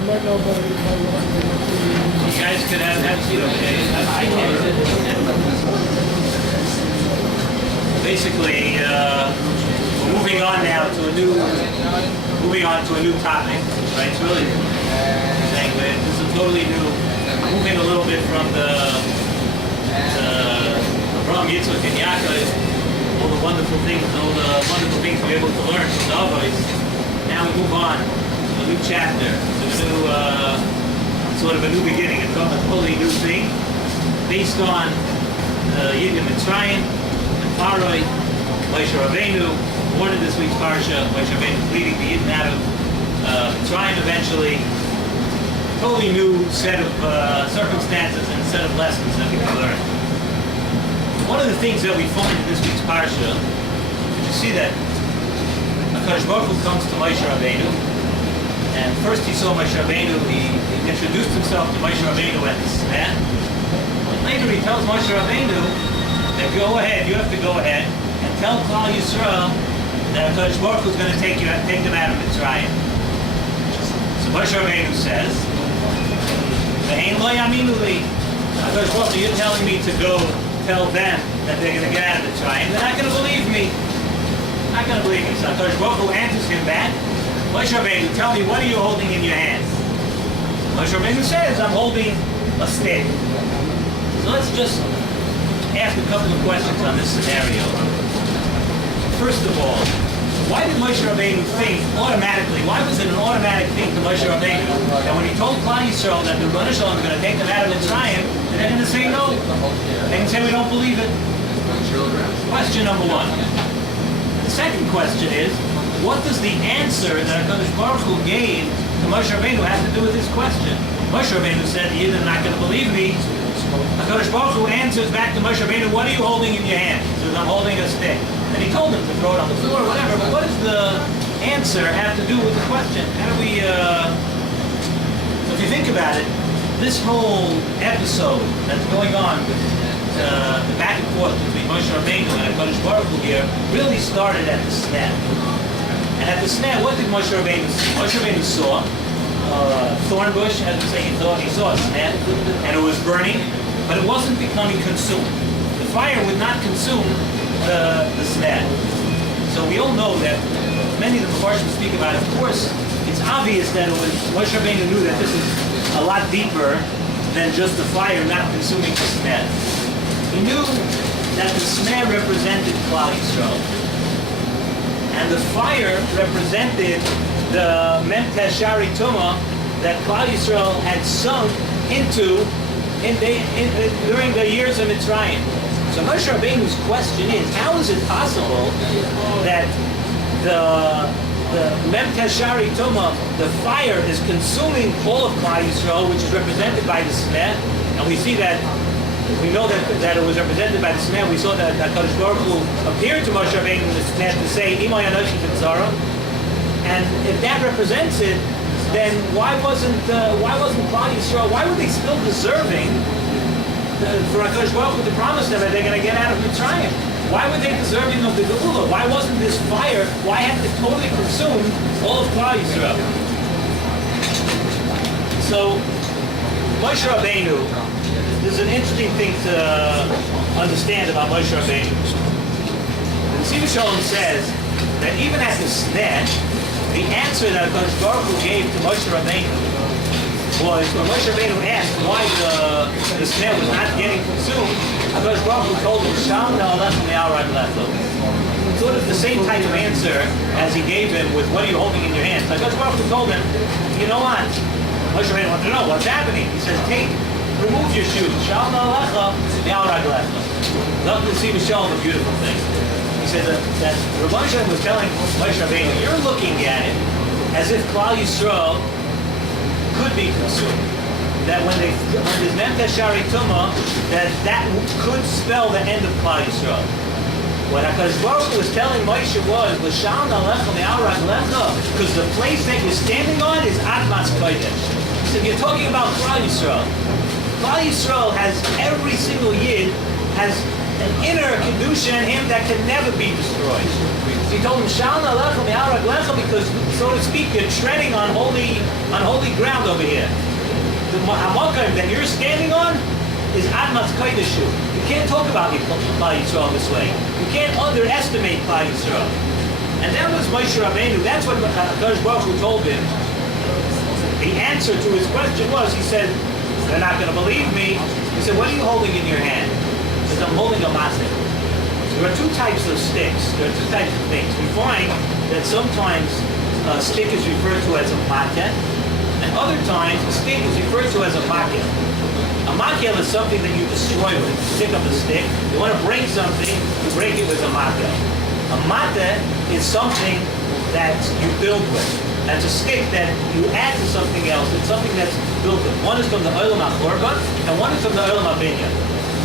You guys could have a seat, okay? I can't. Basically, we're moving on now to a new topic, right? It's really saying that this is totally new. Moving a little bit from the Abraham, Yitzchak, and Yaakov, all the wonderful things we're able to learn from the Avos. Now we move on to a new chapter, to a new sort of a new beginning. It's a totally new thing, based on Yidden Mitzrayim and Paroi, Moshe Rabbeinu, born in this week's parsha. Moshe Rabbeinu leading the Yidden out of Mitzrayim eventually. Totally new set of circumstances and set of lessons that we can learn. One of the things that we find in this week's parsha, you see that HaKadosh Baruch Hu comes to Moshe Rabbeinu, and first he saw Moshe Rabbeinu, he introduced himself to Moshe Rabbeinu at the Sneh. But later he tells Moshe Rabbeinu that you have to go ahead and tell Klal Yisrael that HaKadosh Baruch Hu is going to take them out of Mitzrayim. So Moshe Rabbeinu says, Ve'ein lo yaminu li. HaKadosh Baruch Hu, you're telling me to go tell them that they're going to get out of Mitzrayim. They're not going to believe me. Not going to believe me. So HaKadosh Baruch Hu answers him back, Moshe Rabbeinu, tell me, what are you holding in your hands? Moshe Rabbeinu says, I'm holding a stick. So let's just ask a couple of questions on this scenario. First of all, why did Moshe Rabbeinu think automatically, why was it an automatic thing to Moshe Rabbeinu that when he told Klal Yisrael that the Rebbeinu Shalom is going to take them out of Mitzrayim, they're going to say no? They're going to say we don't believe it. Question number one. The second question is, what does the answer that HaKadosh Baruch Hu gave to Moshe Rabbeinu have to do with this question? Moshe Rabbeinu said, you're not going to believe me. HaKadosh Baruch Hu answers back to Moshe Rabbeinu, what are you holding in your hand? He says, I'm holding a stick. And he told him to throw it on the floor or whatever, but what does the answer have to do with the question? How do we, so if you think about it, this whole episode that's going on with the back and forth between Moshe Rabbeinu and HaKadosh Baruch Hu here really started at the Sneh. And at the Sneh, what did Moshe Rabbeinu see? Moshe Rabbeinu saw a thorn bush, as we say, he saw a Sneh, and it was burning, but it wasn't becoming consumed. The fire would not consume the Sneh. So we all know that many of the Mepharshim speak about it. Of course, it's obvious that it was, Moshe Rabbeinu knew that this is a lot deeper than just the fire not consuming the Sneh. He knew that the Sneh represented Klal Yisrael. And the fire represented the Mem Teshari Tumah that Klal Yisrael had sunk into during the years of Mitzrayim. So Moshe Rabbeinu's question is, how is it possible that the Mem Teshari Tumah, the fire, is consuming all of Klal Yisrael, which is represented by the Sneh, and we see that. We know that it was represented by the Sneh. We saw that HaKadosh Baruch Hu appeared to Moshe Rabbeinu in the Sneh to say, Imay Anoshi B'Tzara. And if that represents it, then why wasn't Klal Yisrael, why were they still deserving for HaKadosh Baruch Hu to promise them that they're going to get out of Mitzrayim? Why were they deserving of the Geula? Why wasn't this fire, why hadn't it totally consumed all of Klal Yisrael? So, Moshe Rabbeinu, there's an interesting thing to understand about Moshe Rabbeinu. The Shiur Pashas says that even at the Sneh, the answer that HaKadosh Baruch Hu gave to Moshe Rabbeinu was when Moshe Rabbeinu asked why the Sneh was not getting consumed, HaKadosh Baruch Hu told him, Sham na'alechem me'arag lecho. Sort of the same type of answer as he gave him with what are you holding in your hands. HaKadosh Baruch Hu told him, you know what? Moshe Rabbeinu wanted to know what's happening. He says, remove your shoes. Shal na'alecha me'arag lecho. Not to see Michelle, the beautiful thing. He said that Rabbi Shem was telling Moshe Rabbeinu, you're looking at it as if Klal Yisrael could be consumed. That when there's Mem Teshari Tumah, that could spell the end of Klal Yisrael. What HaKadosh Baruch Hu was telling Moshe was, L'sham na'alecha me'arag lecha, because the place that you're standing on is Admas Kodesh. He said, you're talking about Klal Yisrael. Klal Yisrael has, every single Yid has an inner kedusha in him that can never be destroyed. So he told him, Shal nalecha mi'al raglecha, because, so to speak, you're treading on holy ground over here. The hamakom that you're standing on is admas kaideshu. You can't talk about Klal Yisrael this way. You can't underestimate Klal Yisrael. And that was Moshe Rabbeinu. That's what Hakadosh Baruch Hu told him. The answer to his question was, he said, they're not going to believe me. He said, what are you holding in your hand? He said, I'm holding a matzah. There are two types of sticks. There are two types of things. We find that sometimes a stick is referred to as a matzah, and other times a stick is referred to as a makel. A makel is something that you destroy with. You pick up a stick, you want to break something, you break it with a makel. A matzah is something that you build with. That's a stick that you add to something else. It's something that's built with. One is from the Olam HaChorban, and one is from the Olam HaBinyan.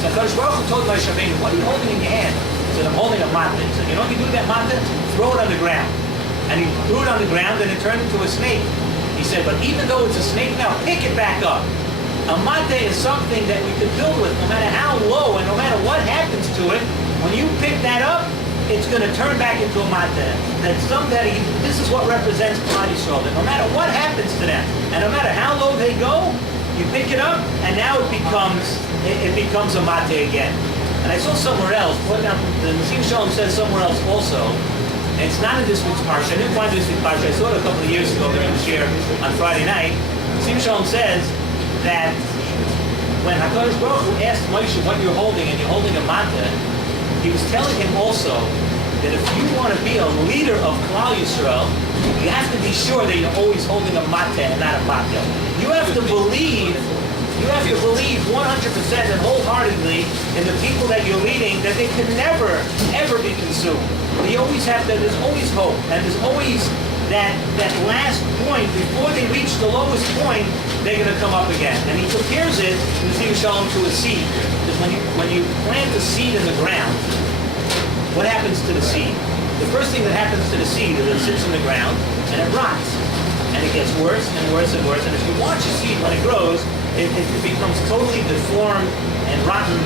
So Hakadosh Baruch Hu told Moshe Rabbeinu, what are you holding in your hand? He said, I'm holding a matzah. He said, you know what you do with that matzah? Throw it on the ground. And he threw it on the ground, and it turned into a snake. He said, but even though it's a snake now, pick it back up. A matzah is something that we could build with, no matter how low and no matter what happens to it. When you pick that up, it's going to turn back into a matzah. This is what represents Klal Yisrael. That no matter what happens to them, and no matter how low they go, you pick it up, and now it becomes a matzah again. And I saw somewhere else. The Nasim Shalom says somewhere else also. And it's not in this week's parsha. I didn't find this week's parsha. I saw it a couple of years ago during the Shiur on Friday night. Nasim Shalom says that when HaKadosh Baruch Hu asked Moshe what you're holding, and you're holding a matzah, he was telling him also that if you want to be a leader of Klal Yisrael, you have to be sure that you're always holding a matzah and not a makel. You have to believe 100% and wholeheartedly in the people that you're leading, that they can never, ever be consumed. There's always hope, and there's always that last point, before they reach the lowest point, they're going to come up again. And he compares it, in the Shalom, to a seed. Because when you plant a seed in the ground, what happens to the seed? The first thing that happens to the seed is it sits in the ground and it rots. And it gets worse and worse and worse. And if you watch a seed when it grows, it becomes totally deformed and rotten.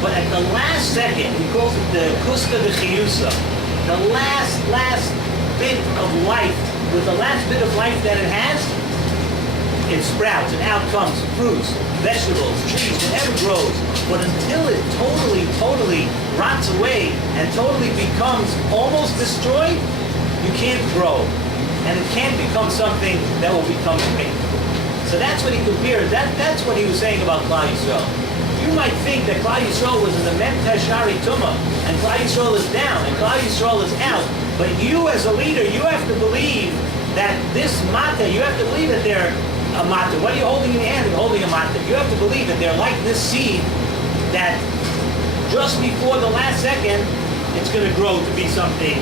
But at the last second, he calls it the kusta de chiyusa, the last bit of life, with the last bit of life that it has, it sprouts, and out comes fruits, vegetables, trees, whatever grows. But until it totally rots away and totally becomes almost destroyed, you can't grow. And it can't become something that will become great. So that's what he compared. That's what he was saying about Klal Yisrael. You might think that Klal Yisrael was in the Mem Teshari Tumah, and Klal Yisrael is down, and Klal Yisrael is out. But you as a leader, you have to believe that this matzah, you have to believe that they're a matzah. What are you holding in your hand? You're holding a matzah. You have to believe that they're like this seed that just before the last second, it's going to grow to be something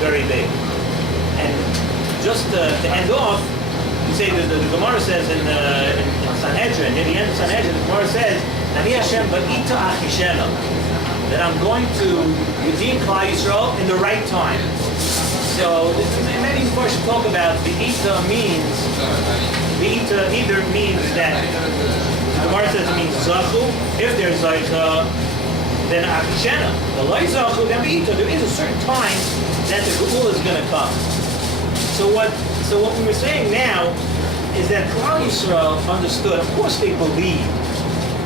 very big. And just to end off, you say that the Gemara says in Sanhedrin, near the end of Sanhedrin, the Gemara says, Ani Hashem ba'ita achishena, that I'm going to redeem Klal Yisrael in the right time. So many Mepharshim talk about the ita means, either means that, the Gemara says it means zachu, if there's zaita, then achishena. The loy zachu, then be'ita. There is a certain time that the geula is going to come. So what we were saying now is that Klal Yisrael understood. Of course, they believed.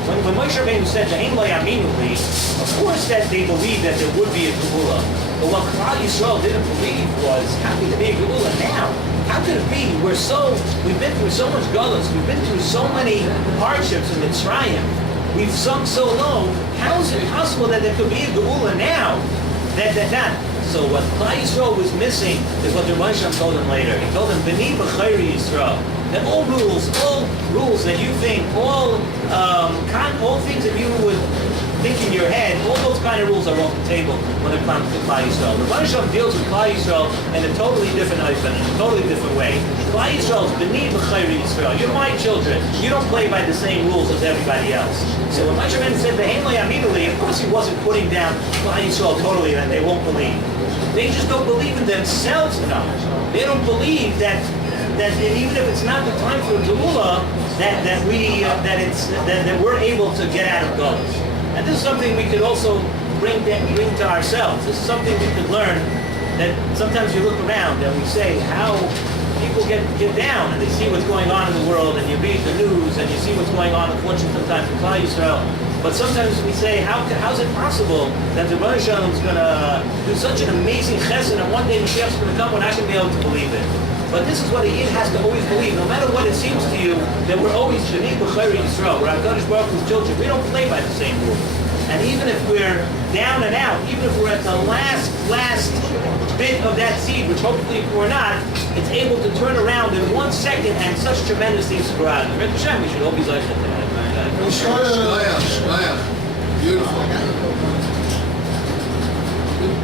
When Moshe Rabbeinu said "Ve'ein lo yaminu li," of course that they believed that there would be a geula. But what Klal Yisrael didn't believe was, how could there be a geula now? How could it be? We've been through so much gullus. We've been through so many hardships in Mitzrayim. We've sunk so low. How is it possible that there could be a geula now? So what Klal Yisrael was missing is what the Rebbeinu told him later. He told him, "B'ni b'chayri Yisrael." That all rules that you think, all things that you would think in your head, all those kind of rules are off the table when it comes to Klal Yisrael. The Rebbeinu deals with Klal Yisrael in a totally different way. Klal Yisrael is b'ni b'chayri Yisrael. You're my children. You don't play by the same rules as everybody else. So when Moshe Rabbeinu said "Ve'ein lo yaminu li," of course he wasn't putting down Klal Yisrael totally that they won't believe. They just don't believe in themselves enough. They don't believe that even if it's not the time for geula, that we're able to get out of gullus. And this is something we could also bring to ourselves. This is something we could learn, that sometimes you look around and we say how people get down and they see what's going on in the world, and you read the news and you see what's going on, unfortunately sometimes in Klal Yisrael. But sometimes we say, how's it possible that the Rebbeinu Shalom is going to do such an amazing chesed, and one day Mashiach's going to come, we're not going to be able to believe it. But this is what a Yid has to always believe, no matter what it seems to you, that we're always Shanit B'Chayri Yisrael. We're HaKadosh Baruch Hu's children. We don't play by the same rules. And even if we're down and out, even if we're at the last bit of that seed, which hopefully if we're not, it's able to turn around in 1 second and such tremendous things to grow out of it. We should always like that. Beautiful.